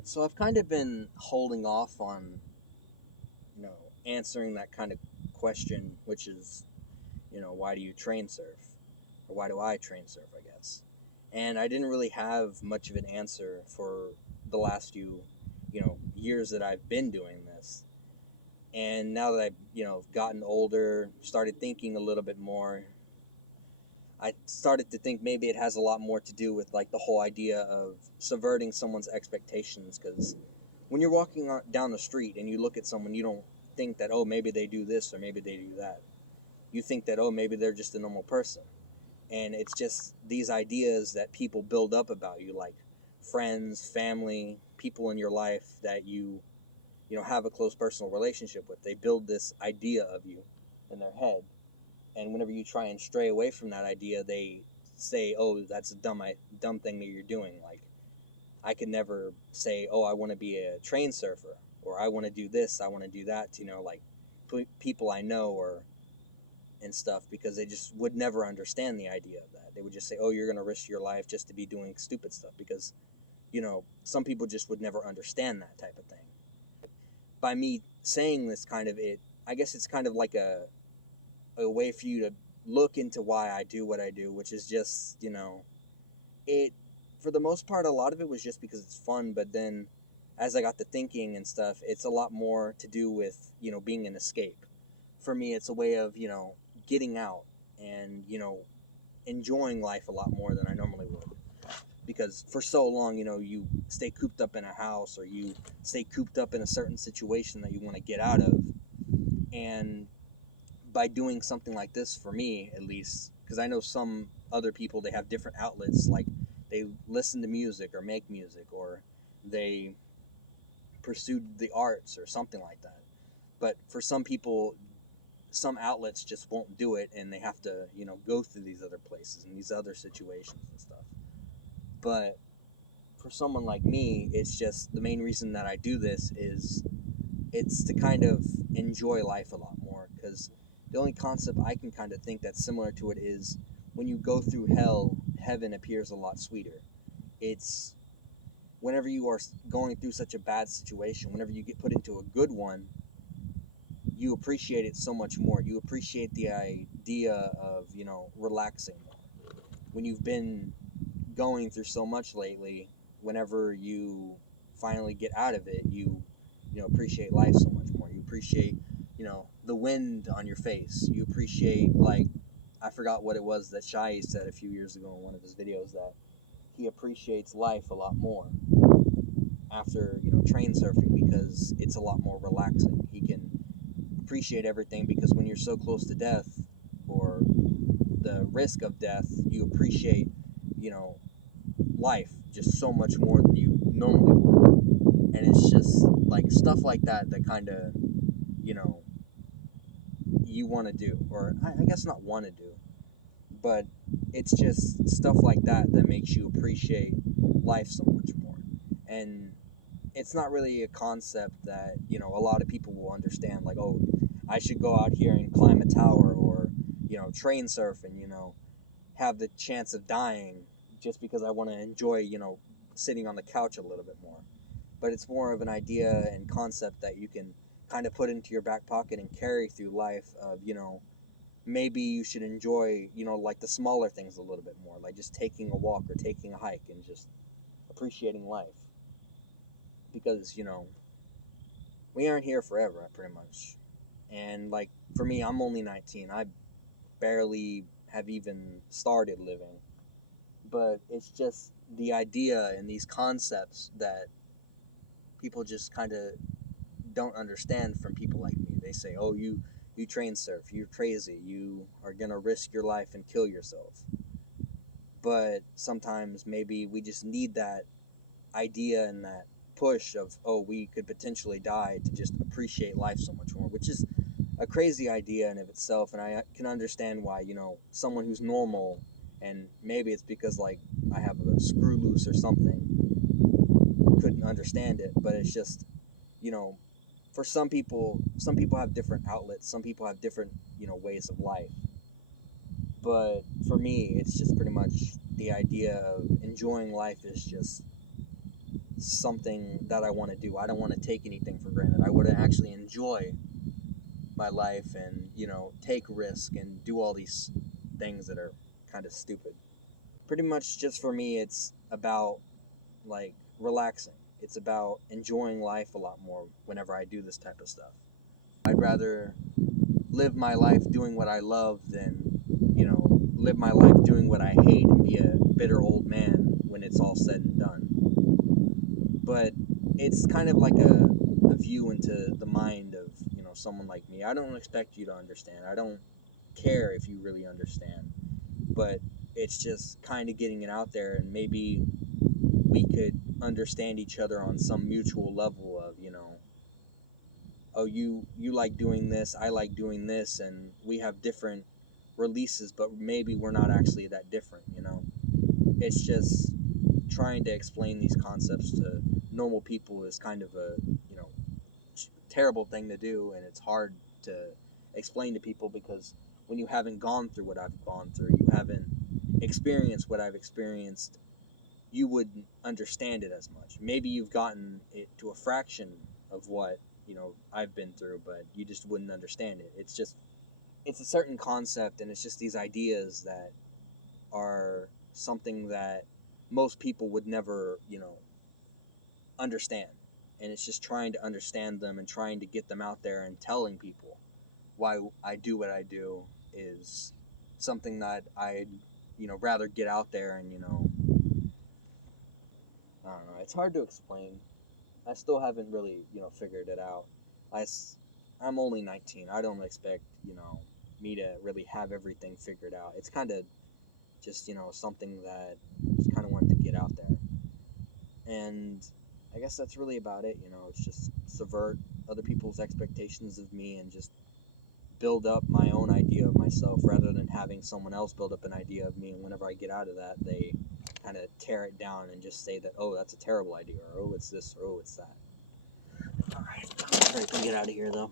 Alright, so I've kind of been holding off on, answering that kind of question, which is, why do you train surf? Or why do I train surf, I guess. And I didn't really have much of an answer for the last few, years that I've been doing this. And now that I've, gotten older, started thinking a little bit more, I started to think maybe it has a lot more to do with like the whole idea of subverting someone's expectations. Because when you're walking down the street and you look at someone, you don't think that, oh, maybe they do this or maybe they do that. You think that, oh, maybe they're just a normal person. And it's just these ideas that people build up about you, like friends, family, people in your life that you have a close personal relationship with. They build this idea of you in their head. And whenever you try and stray away from that idea, they say, oh, that's a dumb thing that you're doing. Like, I could never say, oh, I want to be a train surfer, or I want to do this, I want to do that, like people I know or and stuff, because they just would never understand the idea of that. They would just say, oh, you're going to risk your life just to be doing stupid stuff, because, some people just would never understand that type of thing. By me saying this I guess it's kind of like a way for you to look into why I do what I do, which is just, it, for the most part, a lot of it was just because it's fun. But then as I got to thinking and stuff, it's a lot more to do with, being an escape. For me, it's a way of, getting out and, enjoying life a lot more than I normally would. Because for so long, you stay cooped up in a house, or you stay cooped up in a certain situation that you want to get out of. And by doing something like this, for me at least, because I know some other people, they have different outlets, like they listen to music or make music, or they pursued the arts or something like that. But for some people, some outlets just won't do it, and they have to go through these other places and these other situations and stuff. But for someone like me, it's just the main reason that I do this is it's to kind of enjoy life a lot more. Because the only concept I can kind of think that's similar to it is when you go through hell, heaven appears a lot sweeter. It's whenever you are going through such a bad situation, whenever you get put into a good one, you appreciate it so much more. You appreciate the idea of, relaxing more. When you've been going through so much lately, whenever you finally get out of it, you appreciate life so much more. You appreciate, the wind on your face. You appreciate, like, I forgot what it was that Shai said a few years ago in one of his videos, that he appreciates life a lot more after, train surfing, because it's a lot more relaxing. He can appreciate everything, because when you're so close to death, or the risk of death, you appreciate, life just so much more than you normally would. And it's just like stuff like that kind of, you want to do, or I guess not want to do, but it's just stuff like that makes you appreciate life so much more. And it's not really a concept that, a lot of people will understand, like, oh, I should go out here and climb a tower, or, train surf and, have the chance of dying just because I want to enjoy, sitting on the couch a little bit more. But it's more of an idea and concept that you can kind of put into your back pocket and carry through life of, maybe you should enjoy, like the smaller things a little bit more, like just taking a walk or taking a hike and just appreciating life. Because, we aren't here forever, pretty much. And like, for me, I'm only 19. I barely have even started living. But it's just the idea and these concepts that people just kind of don't understand from people like me. They say, oh, you train surf, you're crazy, you are going to risk your life and kill yourself. But sometimes maybe we just need that idea and that push of, oh, we could potentially die, to just appreciate life so much more, which is a crazy idea in of itself. And I can understand why, someone who's normal, and maybe it's because like I have a screw loose or something, couldn't understand it. But it's just, for some people have different outlets, some people have different, ways of life. But for me, it's just pretty much the idea of enjoying life is just something that I want to do. I don't want to take anything for granted. I want to actually enjoy my life and, take risk and do all these things that are kind of stupid. Pretty much just for me, it's about like relaxing. It's about enjoying life a lot more whenever I do this type of stuff. I'd rather live my life doing what I love than, live my life doing what I hate and be a bitter old man when it's all said and done. But it's kind of like a view into the mind of, someone like me. I don't expect you to understand. I don't care if you really understand. But it's just kind of getting it out there, and maybe we could understand each other on some mutual level of, oh, you like doing this, I like doing this, and we have different releases, but maybe we're not actually that different. It's just trying to explain these concepts to normal people is kind of a, terrible thing to do, and it's hard to explain to people because when you haven't gone through what I've gone through, you haven't experienced what I've experienced, you wouldn't understand it as much. Maybe you've gotten it to a fraction of what, I've been through, but you just wouldn't understand it. It's a certain concept, and it's just these ideas that are something that most people would never, understand. And it's just trying to understand them and trying to get them out there and telling people why I do what I do is something that I'd, rather get out there and, I don't know. It's hard to explain. I still haven't really, figured it out. I'm only 19. I don't expect, me to really have everything figured out. It's kind of just, something that just kind of wanted to get out there. And I guess that's really about it. It's just subvert other people's expectations of me and just build up my own idea of myself rather than having someone else build up an idea of me. And whenever I get out of that, they kind of tear it down and just say that, oh, that's a terrible idea, or oh, it's this, or oh, it's that. All right, I'm going to get out of here, though.